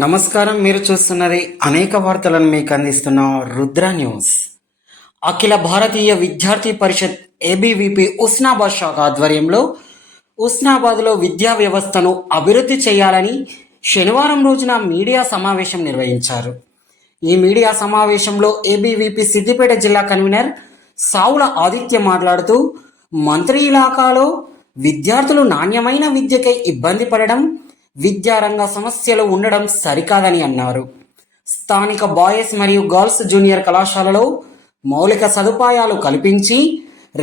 నమస్కారం. మీరు చూస్తున్నది అనేక వార్తలను మీకు అందిస్తున్న రుద్ర న్యూస్. అఖిల భారతీయ విద్యార్థి పరిషత్ ఏబీవీపీ ఉస్నాబాద్ శాఖ ఆధ్వర్యంలో ఉస్నాబాద్లో విద్యా వ్యవస్థను అభివృద్ధి చేయాలని శనివారం రోజున మీడియా సమావేశం నిర్వహించారు. ఈ మీడియా సమావేశంలో ఏబీవీపీ సిద్దిపేట జిల్లా కన్వీనర్ సావుల ఆదిత్య మాట్లాడుతూ మంత్రి ఇలాకాలో విద్యార్థులు నాణ్యమైన విద్యకై ఇబ్బంది పడడం, విద్యారంగ సమస్యలు ఉండడం సరికాదని అన్నారు. స్థానిక బాయ్స్ మరియు గర్ల్స్ జూనియర్ కళాశాలలో మౌలిక సదుపాయాలు కల్పించి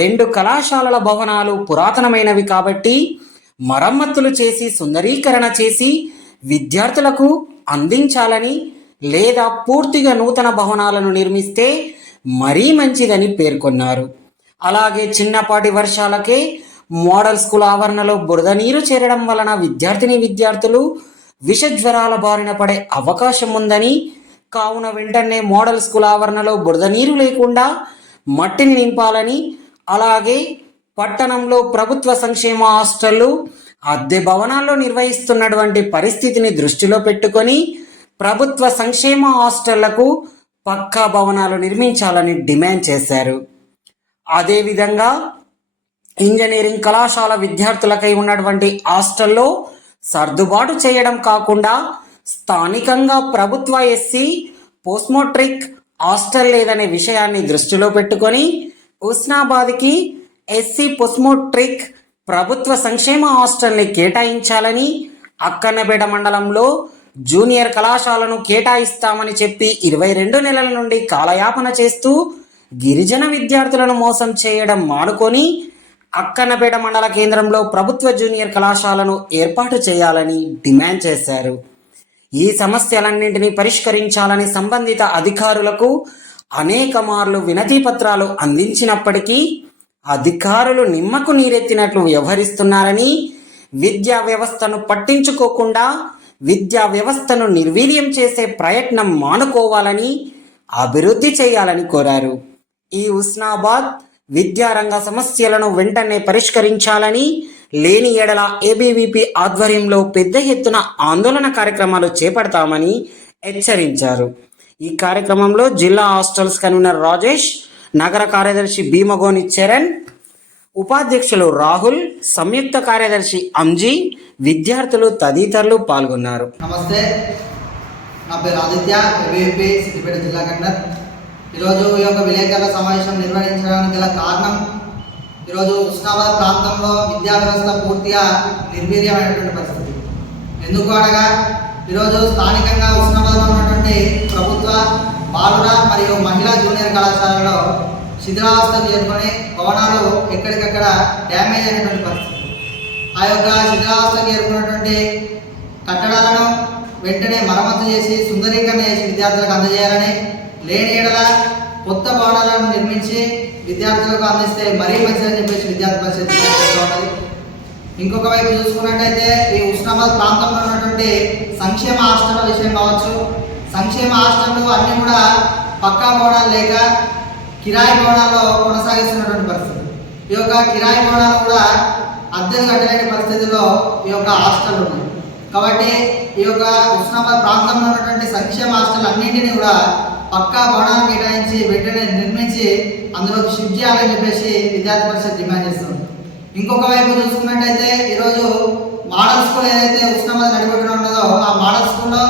2 కళాశాలల భవనాలు పురాతనమైనవి కాబట్టి మరమ్మతులు చేసి సుందరీకరణ చేసి విద్యార్థులకు అందించాలని, లేదా పూర్తిగా నూతన భవనాలను నిర్మిస్తే మరీ మంచిదని పేర్కొన్నారు. అలాగే చిన్నపాటి వర్షాలకే మోడల్ స్కూల్ ఆవరణలో బురద నీరు చేరడం వలన విద్యార్థులు విషజ్వరాల బారిన పడే అవకాశం ఉందని, కావున వెంటనే మోడల్ స్కూల్ ఆవరణలో బురద నీరు లేకుండా మట్టిని నింపాలని, అలాగే పట్టణంలో ప్రభుత్వ సంక్షేమ హాస్టళ్లు అద్దె భవనాల్లో నిర్వహిస్తున్నటువంటి పరిస్థితిని దృష్టిలో పెట్టుకొని ప్రభుత్వ సంక్షేమ హాస్టళ్లకు పక్కా భవనాలు నిర్మించాలని డిమాండ్ చేశారు. అదేవిధంగా ఇంజనీరింగ్ కళాశాల విద్యార్థులకై ఉన్నటువంటి హాస్టల్లో సర్దుబాటు చేయడం కాకుండా స్థానికంగా ప్రభుత్వ ఎస్సీ పోస్ట్మోట్రిక్ హాస్టల్ లేదనే విషయాన్ని దృష్టిలో పెట్టుకొని ఉస్నాబాద్కి ఎస్సీ పోస్ట్మోట్రిక్ ప్రభుత్వ సంక్షేమ హాస్టల్ని కేటాయించాలని, అక్కన్నపేట మండలంలో జూనియర్ కళాశాలను కేటాయిస్తామని చెప్పి 22 నెలల నుండి కాలయాపన చేస్తూ గిరిజన విద్యార్థులను మోసం చేయడం మానుకొని అక్కన్నపేట మండల కేంద్రంలో ప్రభుత్వ జూనియర్ కళాశాలను ఏర్పాటు చేయాలని డిమాండ్ చేశారు. ఈ సమస్యలన్నింటినీ పరిష్కరించాలని సంబంధిత అధికారులకు అనేక మార్లు వినతి పత్రాలు అందించినప్పటికీ అధికారులు నిమ్మకు నీరెత్తినట్లు వ్యవహరిస్తున్నారని, విద్యా వ్యవస్థను పట్టించుకోకుండా విద్యా వ్యవస్థను నిర్వీర్యం చేసే ప్రయత్నం మానుకోవాలని, అభివృద్ధి చేయాలని కోరారు. ఈ ఉస్నాబాద్ విద్యారంగ సమస్యలను వెంటనే పరిష్కరించాలని, లేని ఎడల ఏబీవీపీ ఆధ్వర్యంలో పెద్ద ఎత్తున ఆందోళన కార్యక్రమాలు చేపడతామని హెచ్చరించారు. ఈ కార్యక్రమంలో జిల్లా హాస్టల్స్ కన్వీనర్ రాజేష్, నగర కార్యదర్శి భీమగోని చరణ్, ఉపాధ్యక్షులు రాహుల్, సంయుక్త కార్యదర్శి అంజీ, విద్యార్థులు తదితరులు పాల్గొన్నారు. నమస్తే, నా పేరు ఆదిత్య, ఏబీవీపీ సిద్దిపేట జిల్లా కన్వీనర్. ఈరోజు ఈ యొక్క విలేకరుల సమావేశం నిర్వహించడానికి గల కారణం, ఈరోజు ఉస్నాబాద్ ప్రాంతంలో విద్యా వ్యవస్థ పూర్తిగా నిర్వీర్యమైనటువంటి పరిస్థితి. ఎందుకు అనగా ఈరోజు స్థానికంగా ఉస్నాబాద్లో ఉన్నటువంటి ప్రభుత్వ బాలుర మరియు మహిళా జూనియర్ కళాశాలలో శిథిలావస్థకు చేరుకొని భవనాలు ఎక్కడికక్కడ డ్యామేజ్ అయినటువంటి పరిస్థితి. ఆ యొక్క శిథిలావస్థకు చేరుకున్నటువంటి కట్టడాలను వెంటనే మరమ్మతు చేసి సుందరీకరణ చేసి విద్యార్థులకు అందజేయాలని, లేని ఏడల కొత్త భవనాలను నిర్మించి విద్యార్థులకు అందిస్తే మరీ మంచిదని చెప్పేసి విద్యార్థి పరిషత్ ఉన్నది. ఇంకొక వైపు చూసుకున్నట్టయితే ఈ ఉస్నాబాద్ ప్రాంతంలో ఉన్నటువంటి సంక్షేమ హాస్టళ్ల విషయం కావచ్చు, సంక్షేమ హాస్టళ్లు అన్నీ కూడా పక్కా భవనాలు లేక కిరాయి భవనాల్లో కొనసాగిస్తున్నటువంటి పరిస్థితి. ఈ యొక్క కిరాయి భవనాలు కూడా అద్దెలు కట్టలేని పరిస్థితుల్లో ఈ యొక్క హాస్టల్ ఉన్నాయి. కాబట్టి ఈ యొక్క ఉస్నాబాద్ ప్రాంతంలో ఉన్నటువంటి సంక్షేమ హాస్టల్ అన్నింటినీ కూడా పక్కా భవనాలు కేటాయించి వెంటనే నిర్మించి అందులో షిఫ్ట్ చేయాలని చెప్పేసి విద్యార్థి పరిషత్ డిమాండ్ చేస్తుంది. ఇంకొక వైపు చూసుకున్నట్టయితే ఈరోజు మోడల్ స్కూల్ ఏదైతే ఉస్నాబాద్ నడిపట్టున ఉన్నదో ఆ మోడల్ స్కూల్లో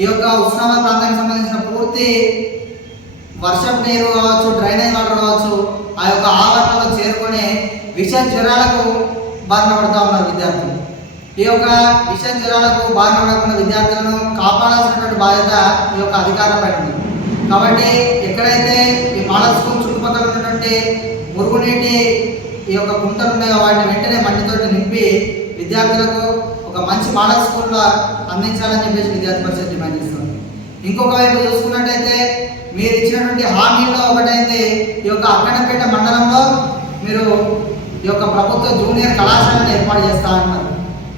ఈ యొక్క ఉస్నాబాద్ ప్రాంతానికి సంబంధించిన పూర్తి వర్షపు నీరు కావచ్చు, డ్రైనేజ్ వాటర్ కావచ్చు, ఆ యొక్క ఆవరణలో చేరుకొని విష జ్వరాలకు బారిన పడుతూ ఉన్నారు విద్యార్థులు. ఈ యొక్క విష జ్వరాలకు బారిన పడకుండా విద్యార్థులను కాపాడాల్సినటువంటి బాధ్యత ఈ యొక్క అధికారులపై ఉంది. కాబట్టి ఎక్కడైతే ఈ మోడల్ స్కూల్ చుట్టుపక్కల ఉన్నటువంటి మురుగునీటి ఈ యొక్క కుంటలు ఉన్నాయో వాటిని వెంటనే మట్టితోటి నింపి విద్యార్థులకు ఒక మంచి మోడల్ స్కూల్లో అందించాలని చెప్పేసి విద్యార్థి పరిషత్ డిమాండ్ చేస్తుంది. ఇంకొక వైపు చూసుకున్నట్టయితే మీరు ఇచ్చినటువంటి హామీల్లో ఒకటైతే ఈ యొక్క అక్కన్నపేట మండలంలో మీరు ఈ యొక్క ప్రభుత్వ జూనియర్ కళాశాలను ఏర్పాటు చేస్తా ఉన్నారు.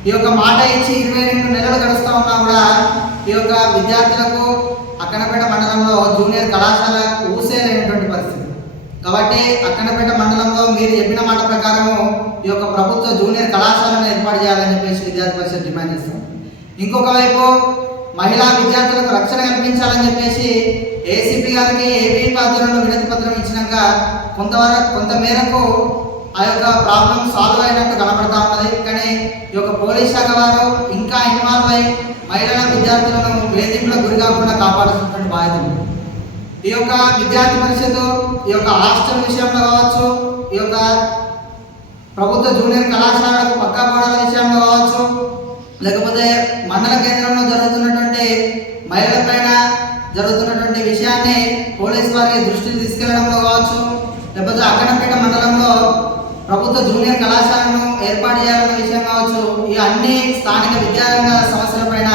ఈ యొక్క మాట ఇచ్చి 22 నెలలు గడుస్తూ ఉన్నా కూడా ఈ యొక్క విద్యార్థులకు అక్కన్నపేట మండలంలో జూనియర్ కళాశాల ఊసేలేనటువంటి పరిస్థితి. కాబట్టి అక్కన్నపేట మండలంలో మీరు చెప్పిన మాట ప్రకారము ఈ యొక్క ప్రభుత్వ జూనియర్ కళాశాలను ఏర్పాటు చేయాలని చెప్పేసి విద్యార్థి పరిషత్ డిమాండ్ చేస్తాం. ఇంకొక వైపు మహిళా విద్యార్థులకు రక్షణ కల్పించాలని చెప్పేసి ఏసీపీ గారికి ఏబీవీపీ ఆధ్వర్యంలో వినతి పత్రం ఇచ్చినాక కొంత మేరకు ఆ యొక్క ప్రాబ్లం సాల్వ్ అయినట్టు కనబడతా ఉన్నది. కానీ ఈ యొక్క పోలీస్ శాఖ వారు ఇంకా ఇన్వాల్వ్ అయి మహిళల విద్యార్థులను వేధింపులకు గురి కాకుండా కాపాడాల్సినటువంటి బాధ్యత ఉంది. ఈ యొక్క విద్యార్థి పరిషత్ ఈ యొక్క హాస్టల్ విషయంలో కావచ్చు, ఈ యొక్క ప్రభుత్వ జూనియర్ కళాశాలకు పక్కా గోడల విషయంలో కావచ్చు, లేకపోతే మండల కేంద్రంలో జరుగుతున్నటువంటి మహిళల పైన జరుగుతున్నటువంటి విషయాన్ని పోలీస్ వారికి దృష్టికి తీసుకెళ్లడంలో కావచ్చు, లేకపోతే అక్కడపేట మండలంలో ప్రభుత్వ జూనియర్ కళాశాలను ఏర్పాటు చేయాలన్న విషయం కావచ్చు, ఈ అన్ని స్థానిక విద్యారంగ సమస్యల పైన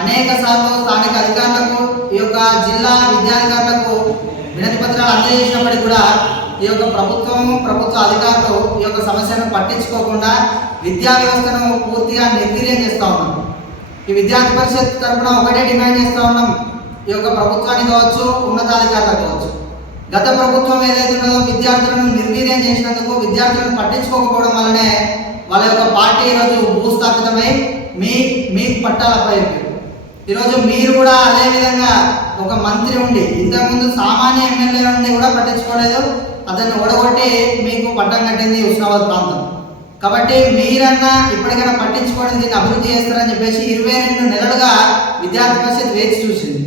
అనేక సార్లు స్థానిక అధికారులకు, ఈ యొక్క జిల్లా విద్యాధికారులకు వినతి పత్రాలు అందజేసినప్పటికీ కూడా ఈ యొక్క ప్రభుత్వ అధికారులు ఈ యొక్క సమస్యను పట్టించుకోకుండా విద్యా వ్యవస్థను పూర్తిగా నిర్వీర్యం చేస్తూ ఉన్నాం. ఈ విద్యార్థి పరిషత్ తరఫున ఒకటే డిమాండ్ చేస్తూ ఉన్నాం, ఈ యొక్క ప్రభుత్వానికి కావచ్చు, ఉన్నతాధికారులకు కావచ్చు. గత ప్రభుత్వం ఏదైతే ఉన్నదో విద్యార్థులను నిర్వీర్యం చేసినందుకు, విద్యార్థులను పట్టించుకోకపోవడం వల్లనే వాళ్ళ యొక్క పార్టీ ఈరోజు భూస్థాపితమై మీకు పట్టాలపై ఈరోజు మీరు కూడా అదేవిధంగా ఒక మంత్రి ఉండి ఇంతకుముందు సామాన్య ఎమ్మెల్యే నుండి కూడా పట్టించుకోలేదు, అతన్ని ఓడగొట్టి మీకు పట్టం కట్టింది హుస్నాబాద్ ప్రాంతం. కాబట్టి మీరన్నా ఇప్పటికైనా పట్టించుకోవడం దీన్ని అభివృద్ధి చేస్తారని చెప్పేసి 22 నెలలుగా విద్యార్థి పరిషత్ వేచి చూసింది.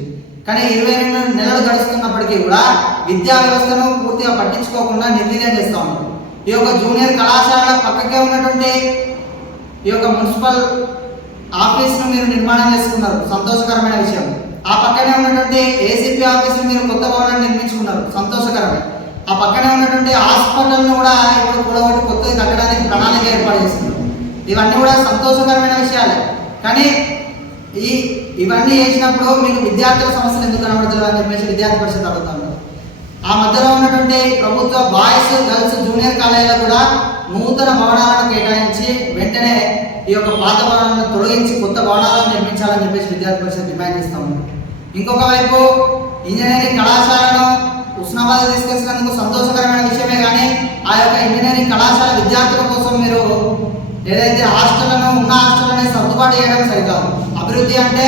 కానీ 22 నెలలు గడుస్తున్నప్పటికీ కూడా విద్యా వ్యవస్థను పూర్తిగా పట్టించుకోకుండా నిర్వీర్యం చేస్తూ ఉన్నారు. ఈ యొక్క జూనియర్ కళాశాల పక్కకే ఉన్నటువంటి ఈ యొక్క మున్సిపల్ ఆఫీస్ను మీరు నిర్మాణం చేసుకున్నారు, సంతోషకరమైన విషయం. ఆ పక్కనే ఉన్నటువంటి ఏసీపీ ఆఫీస్ను మీరు కొత్త భవనాన్ని నిర్మించుకున్నారు, సంతోషకరమే. ఆ పక్కనే ఉన్నటువంటి హాస్పిటల్ను కూడా ఇప్పుడు కూడగొట్టి కొత్తది కట్టడానికి ప్రణాళిక ఏర్పాటు చేస్తున్నారు. ఇవన్నీ కూడా సంతోషకరమైన విషయాలే. కానీ ఇవన్నీ చేసినప్పుడు మీకు విద్యార్థుల సమస్యలు ఎందుకు కనబడతారు అని చెప్పేసి విద్యార్థి పరిషత్ అడుగుతాను. ఆ మధ్యలో ఉన్నటువంటి ప్రభుత్వ బాయ్స్ గర్ల్స్ జూనియర్ కాలేజీలో కూడా నూతన భవనాలను కేటాయించి వెంటనే ఈ యొక్క పాత భవనాలను తొలగించి కొత్త భవనాలను నిర్మించాలని చెప్పేసి విద్యార్థి పరిషత్ డిమాండ్ చేస్తూ ఉంది. ఇంకొక వైపు ఇంజనీరింగ్ కళాశాలను హుస్నాబాద్ తీసుకొచ్చినందుకు సంతోషకరమైన విషయమే. కానీ ఆ యొక్క ఇంజనీరింగ్ కళాశాల విద్యార్థుల కోసం మీరు ఏదైతే హాస్టళ్లను ఉన్న హాస్టల్ని సర్దుబాటు చేయడం సరికాదు. అభివృద్ధి అంటే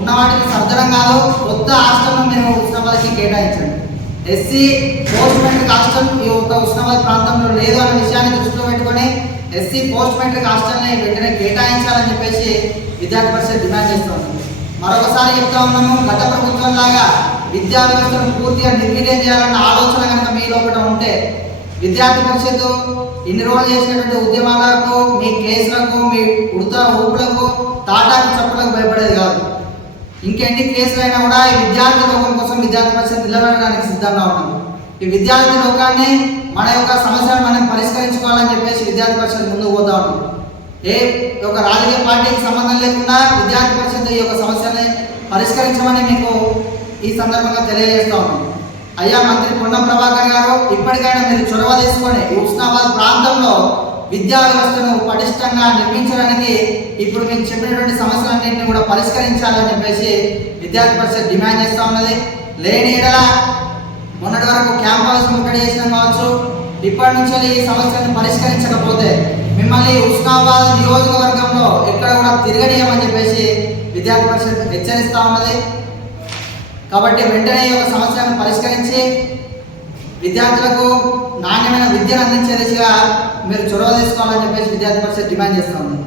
ఉన్న వాటిని సర్దడం కాదు, కొత్త హాస్టల్ను మీరు హుస్నాబాద్కి కేటాయించండి. ఎస్సీ పోస్ట్ మెట్రిక్ హాస్టల్ ఈ యొక్క హుస్నాబాద్ ప్రాంతంలో లేదు అన్న విషయాన్ని దృష్టిలో పెట్టుకొని ఎస్సీ పోస్ట్ మెట్రిక్ హాస్టల్ని వెంటనే కేటాయించాలని చెప్పేసి విద్యార్థి పరిషత్ డిమాండ్ చేస్తూ ఉంది. మరొకసారి చెప్తా ఉన్నాము, గత ప్రభుత్వం లాగా విద్యా వ్యవస్థను పూర్తిగా నిర్వీర్యం చేయాలన్న ఆలోచన కనుక మీ లోపల ఉంటే విద్యార్థి పరిషత్ ఇన్ని రోజులు చేసినటువంటి ఉద్యమాలకు, మీ కేసులకు, మీ ఉడతా ఊపులకు, తాటాకు చప్పులకు భయపడేది కాదు. ఇంకెన్ని కేసులైనా కూడా ఈ విద్యార్థి లోకం కోసం విద్యార్థి పరిషత్ నిలబడడానికి సిద్ధంగా ఉన్నాం. ఈ విద్యార్థి లోకాన్ని మన యొక్క సమస్యను మనం పరిష్కరించుకోవాలని చెప్పేసి విద్యార్థి పరిషత్ ముందుకు పోతా ఉన్నాం. ఏ ఒక రాజకీయ పార్టీకి సంబంధం లేకుండా విద్యార్థి పరిషత్ ఈ యొక్క సమస్యని పరిష్కరించమని మీకు ఈ సందర్భంగా తెలియజేస్తా ఉన్నాం. అయ్యా మంత్రి పొన్నం ప్రభాకర్ గారు, ఇప్పటికైనా మీరు చొరవ తీసుకొని ఈ హుస్నాబాద్ ప్రాంతంలో విద్యా వ్యవస్థను పటిష్టంగా నిర్మించడానికి ఇప్పుడు మీకు చెప్పినటువంటి సమస్యలన్నింటినీ కూడా పరిష్కరించాలని చెప్పేసి విద్యార్థి పరిషత్ డిమాండ్ చేస్తూ ఉన్నది. లేని ఎడల మొన్నటి వరకు క్యాంప్ హౌస్ ముట్టడి చేసినాం కావచ్చు, ఇప్పటి నుంచి ఈ సమస్యను పరిష్కరించకపోతే మిమ్మల్ని హుస్నాబాద్ నియోజకవర్గంలో ఎక్కడ కూడా తిరగనీయమని చెప్పేసి విద్యార్థి పరిషత్ హెచ్చరిస్తూ ఉన్నది. కాబట్టి వెంటనే ఈ యొక్క సమస్యను పరిష్కరించి విద్యార్థులకు నాణ్యమైన విద్యను అందించే దిశగా మీరు చొరవ తీసుకోవాలని చెప్పేసి విద్యార్థి పరిషత్ డిమాండ్ చేస్తూ ఉంది.